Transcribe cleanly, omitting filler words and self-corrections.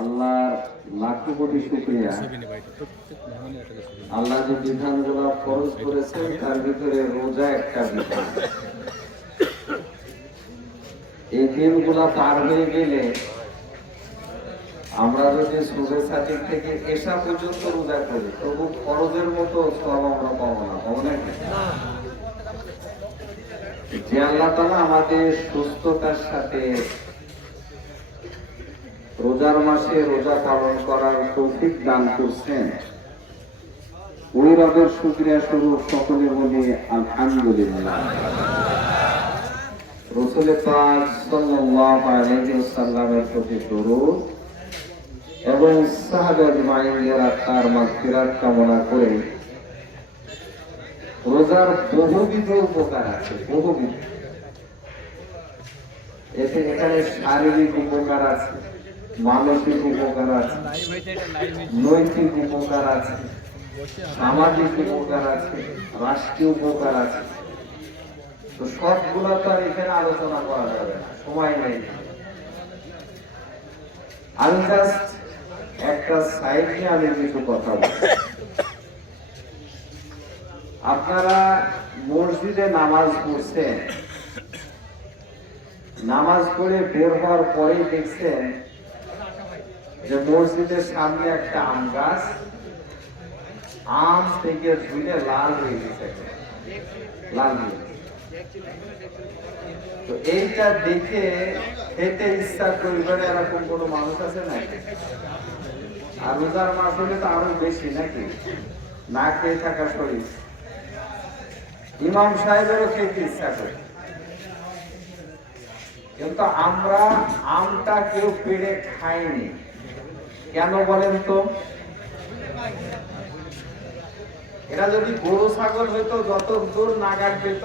আল্লাহ লাখো কোটি শুকরিয়া। আল্লাহ যে বিধানগুলো ফরজ করেছেন তার ভিতরে রোজা একটা বিধান। এই দিনগুলা পার হয়ে গেলে আমরা যদি সুবে সাদিক থেকে এশা পর্যন্ত রোজা করি তবু ফরজের মতো সব আমরা পাবো না, পাবো নাকি? যে আল্লাহ তাআলা আমাদের সুস্থতার সাথে রোজার মাসে রোজা পালন করার তৌফিক দান করছেন, ওই রবের শুকরিয়া স্বরূপ সকলে বলি আলহামদুলিল্লাহ। রাসূল পাক সাল্লাল্লাহু আলাইহি ওয়াসাল্লামের প্রতি দরুদ এবং সাহাবা আজমাইনরা তার মাগফিরাত কামনা করে রোজার বহুবিধ উপকার আছে, বহুবিধ। এখানে শারীরিক উপকার আছে, মানসিক উপকার আছে, নৈতিক উপকার আছে, সামাজিক উপকার আছে, রাষ্ট্রীয় উপকার আছে। তো সবগুলো তো আর এখানে আলোচনা করা যাবে না, সময় নেই। আমি জাস্ট একটা সাইড নিয়ে আমি কিছু কথা বলবো। আপনারা মসজিদে নামাজ পড়ছেন, নামাজ পড়ে বের হওয়ার পরেই দেখছেন যে মসজিদের সামনে একটা আম গাছ, আম থেকে ঝুলে লাল হয়ে গেছে, লাল হয়ে। তো এইটা দেখে খেতে ইচ্ছা করবেন এরকম কোন মানুষ আছে নাকি? আর রোজার মাস হলে তো আরো বেশি নাকি, না খেয়ে থাকা শরীর। ইমাম সাহেবেরও খেতে ইচ্ছা করে, কিন্তু আমরা আমটা কেউ পেড়ে খাইনি। কেন বলেন তো? এরা যদি গরু ছাগল হইতো যত দূর নাগাল পেত